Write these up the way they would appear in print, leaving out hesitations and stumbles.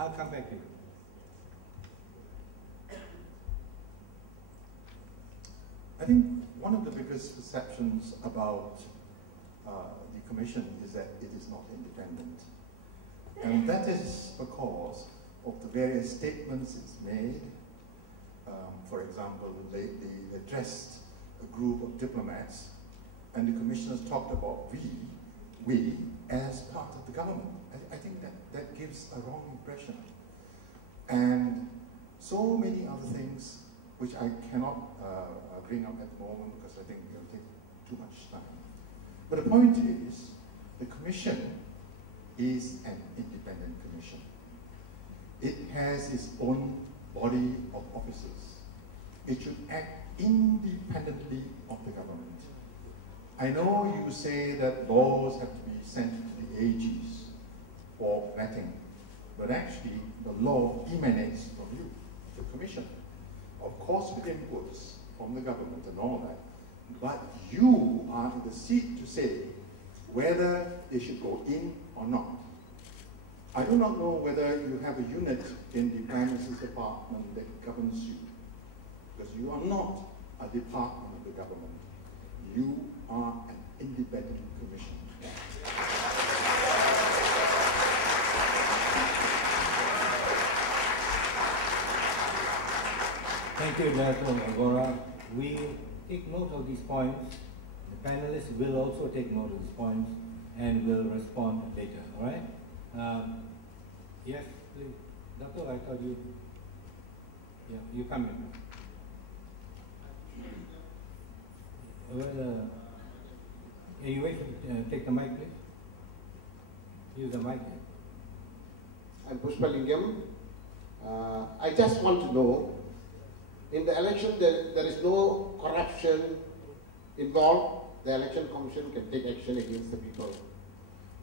I'll come back to you. I think one of the biggest perceptions about the Commission is that it is not independent. And that is because of the various statements it's made. For example, they addressed a group of diplomats, and the commissioners talked about we as part of the government. I think that gives a wrong impression. And so many other things which I cannot bring up at the moment because I think it will take too much time. But the point is, the commission is an independent commission. It has its own body of officers. It should act independently of the government. I know you say that laws have to be sent to the AGs for vetting, but actually the law emanates from you, the commission. Of course with inputs from the government and all that, but you are in the seat to say whether they should go in or not. I do not know whether you have a unit in the Prime Minister's department that governs you, because you are not a department of the government. You are an independent commission. Thank you, Dr. Agora. We take note of these points. The panelists will also take note of these points and will respond later, all right? Yes, please. Doctor, I thought you, yeah, you come in. Well, can you wait to take the mic, please? Use the mic. I'm Pushpalingam. I just want to know, in the election there is no corruption involved. The election commission can take action against the people.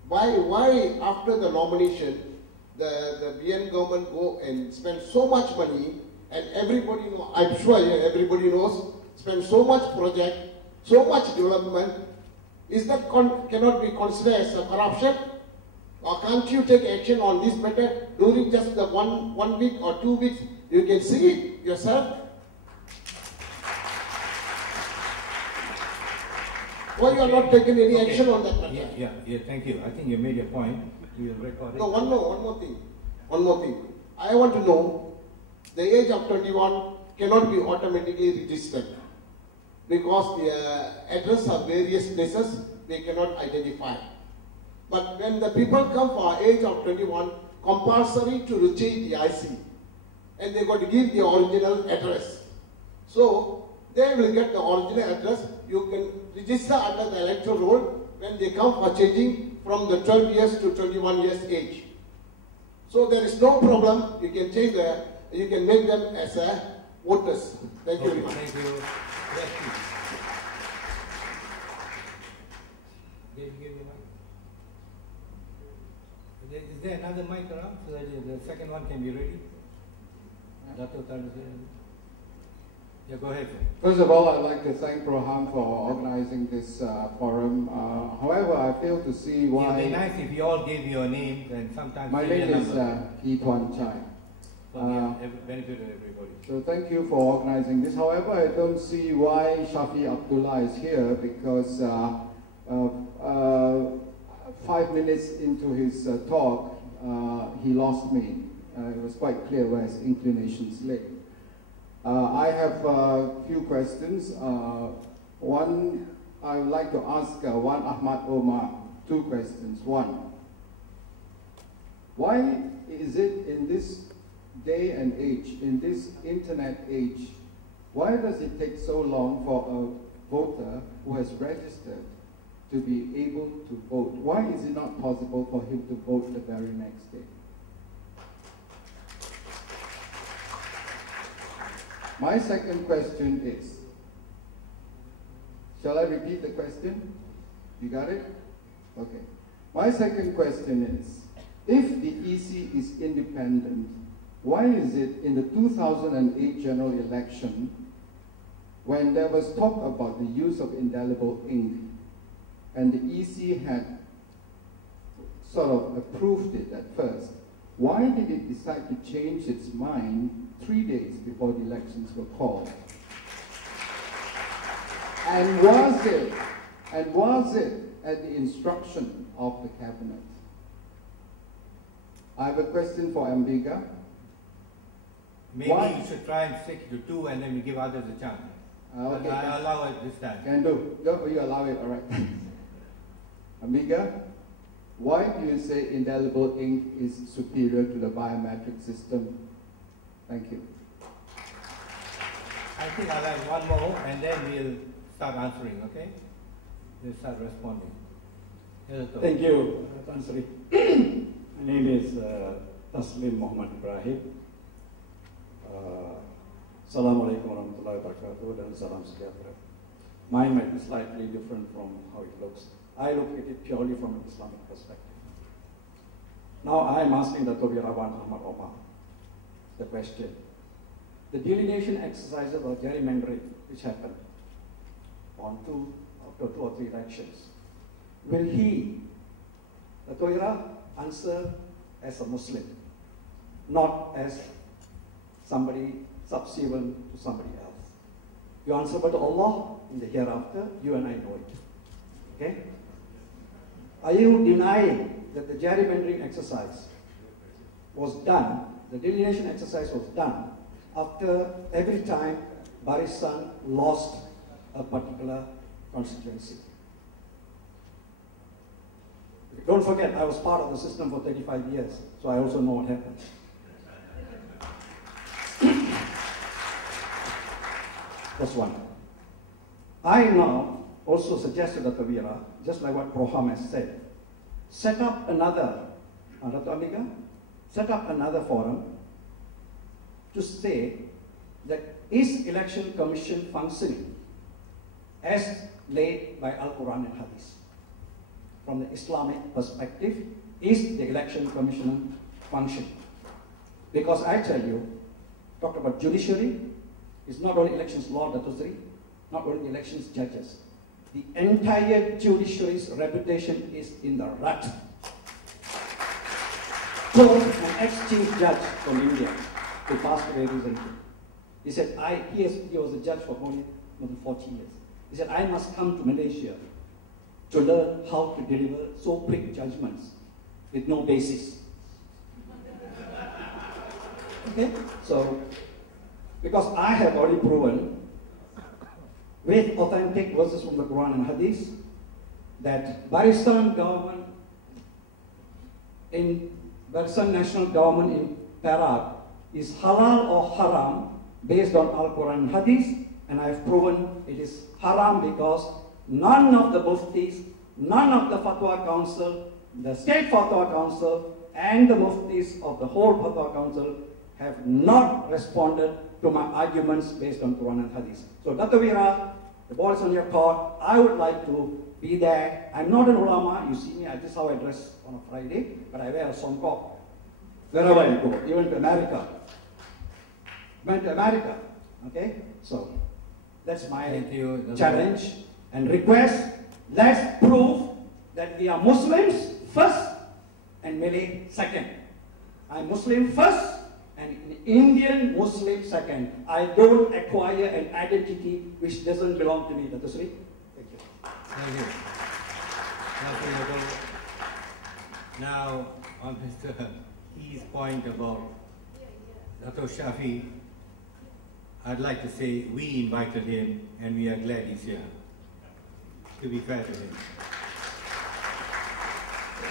Why after the nomination, the BN government go and spend so much money, and everybody knows, I'm sure everybody knows, spend so much project, so much development, is that cannot be considered as a corruption? Or can't you take action on this matter during just the one week or 2 weeks? You can see it yourself. Why you are not taking any action on that matter? Yeah, thank you. I think you made your point. We will record it. No, one more thing. I want to know, the age of 21 cannot be automatically registered because the address of various places they cannot identify. But when the people come for age of 21, compulsory to change the IC, and they got to give the original address. So they will get the original address. You can register under the electoral roll when they come for changing from the 12 years to 21 years age. So there is no problem. You can change you can make them as voters. Thank you very much. Thank you. Yes, please. Is there another mic around so that the second one can be ready? Dr. Yeah, go ahead. First of all, I'd like to thank Proham for organizing this forum. However, I fail to see why... It would be nice if you all gave your names and sometimes... My name is He Tuan Chai. For the benefit of everybody. So thank you for organizing this. However, I don't see why Shafi Abdullah is here because 5 minutes into his talk, he lost me. It was quite clear where his inclinations lay. I have a few questions. One, I would like to ask one Ahmad Omar, 2 questions. One, why is it in this day and age, in this internet age, why does it take so long for a voter who has registered to be able to vote? Why is it not possible for him to vote the very next day? My second question is, shall I repeat the question? You got it? Okay. My second question is, if the EC is independent, why is it in the 2008 general election, when there was talk about the use of indelible ink, and the EC had sort of approved it at first, why did it decide to change its mind 3 days before the elections were called? And was it at the instruction of the cabinet? I have a question for Ambiga. Maybe you should try and stick to 2 and then we give others a chance. Okay. I allow it this time. Can do. You allow it, all right. Amiga, why do you say indelible ink is superior to the biometric system? Thank you. I think I'll have one more and then we'll start answering, okay? We'll start responding. Thank you, Tan Sri. My name is Taslim Muhammad Ibrahim. Assalamualaikum warahmatullahi wabarakatuh dan salam sejahtera. Mine might be slightly different from how it looks. I look at it purely from an Islamic perspective. Now I am asking Dato' Wirawan Ahmad Omar the question. The delineation exercises or gerrymandering which happened on after 2 or 3 elections, will he, Dato' Wira, answer as a Muslim, not as somebody subservient to somebody else? You answer to Allah in the hereafter, you and I know it. Okay? Are you denying that the gerrymandering exercise was done, the delineation exercise was done after every time Barisan lost a particular constituency? Don't forget, I was part of the system for 35 years, so I also know what happened. That's one. I now also suggested Dr. Wira, just like what Proham has said, set up another, Dr. Amiga, set up another forum to say that is Election Commission functioning as laid by Al-Quran and Hadith? From the Islamic perspective, is the Election Commission functioning? Because I tell you, talk about judiciary, it's not only elections law, Dato' Sri, not only elections judges. The entire judiciary's reputation is in the rut. Quote an ex-chief judge from India who passed away recently. He said, he was a judge for more than 40 years. He said, I must come to Malaysia to learn how to deliver so quick judgments with no basis. Okay? So, because I have already proven with authentic verses from the Quran and Hadith that Barisan government in Barisan national government in Perak is halal or haram based on Al-Quran and Hadith, and I have proven it is haram because none of the muftis, none of the Fatwa Council, the State Fatwa Council, and the muftis of the whole Fatwa Council have not responded to my arguments based on Quran and Hadith. So Dato' Wira, the ball is on your court. I would like to be there. I'm not an ulama. You see me, this is how I dress on a Friday, but I wear a songkok wherever I go, even to America. Went to America, okay? So that's my challenge and request. Let's prove that we are Muslims first and Malay second. I'm Muslim first and an Indian Muslim second. I don't acquire an identity which doesn't belong to me. Dato' Sri. Thank you. Thank you. Thank you. Now, on Mr. Key's point about Dato' Shafi, I'd like to say we invited him and we are glad he's here, to be fair to him.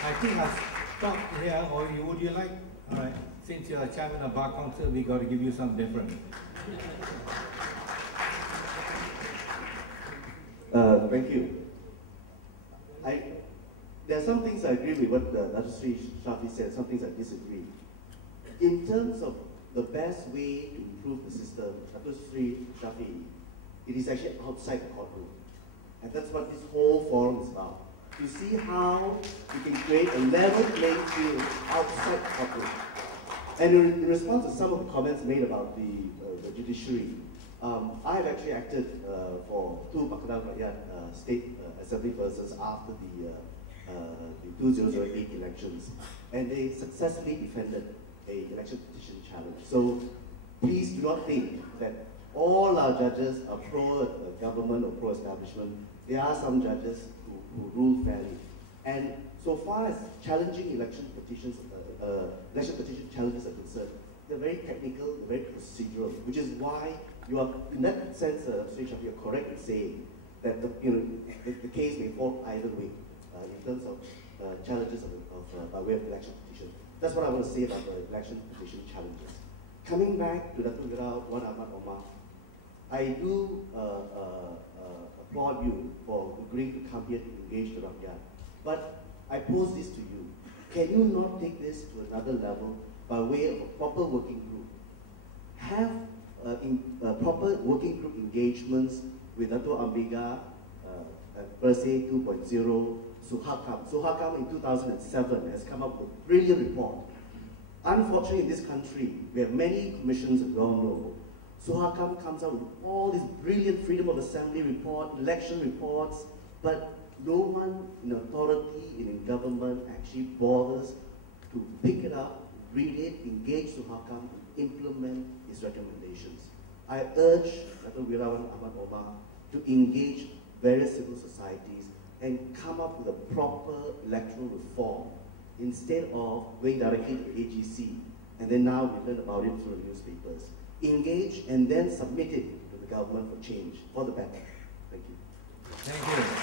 I think I'll stop here, or would you like? All right. Since you're a chairman of Bar Council, we got to give you something different. Thank you. There are some things I agree with what Dato' Sri Shafi said, some things I disagree. In terms of the best way to improve the system, Dato' Sri Shafi, it is actually outside the courtroom. And that's what this whole forum is about. To see how you can create a level playing field outside the courtroom. And in response to some of the comments made about the judiciary, I have actually acted for 2 Pakadang Rakyat state assembly persons after the 2008 elections, and they successfully defended an election petition challenge. So please do not think that all our judges are pro-government or pro-establishment. There are some judges who rule fairly. And so far as challenging election petition challenges are concerned, they're very technical, they're very procedural, which is why you are, in that sense, Sri Shafi, you're correct in saying that the case may fall either way in terms of challenges by way of election petition. That's what I want to say about the election petition challenges. Coming back to Datuk Wira Wan Ahmad Omar, I do applaud you for agreeing to come here to engage the Rakyat. But I pose this to you. Can you not take this to another level by way of a proper working group? Have proper working group engagements with Dato' Ambiga, per se 2.0, Suhakam. Suhakam in 2007 has come up with a brilliant report. Unfortunately, in this country, we have many commissions, as we all know. Suhakam comes out with all these brilliant freedom of assembly report, election reports, but no one in authority and in government actually bothers to pick it up, read it, engage Suhakam, and implement his recommendations. I urge Dato' Wira Wan Ahmad Omar to engage various civil societies and come up with a proper electoral reform instead of going directly to the AGC, and then now we learn about it through the newspapers. Engage and then submit it to the government for change, for the better. Thank you. Thank you.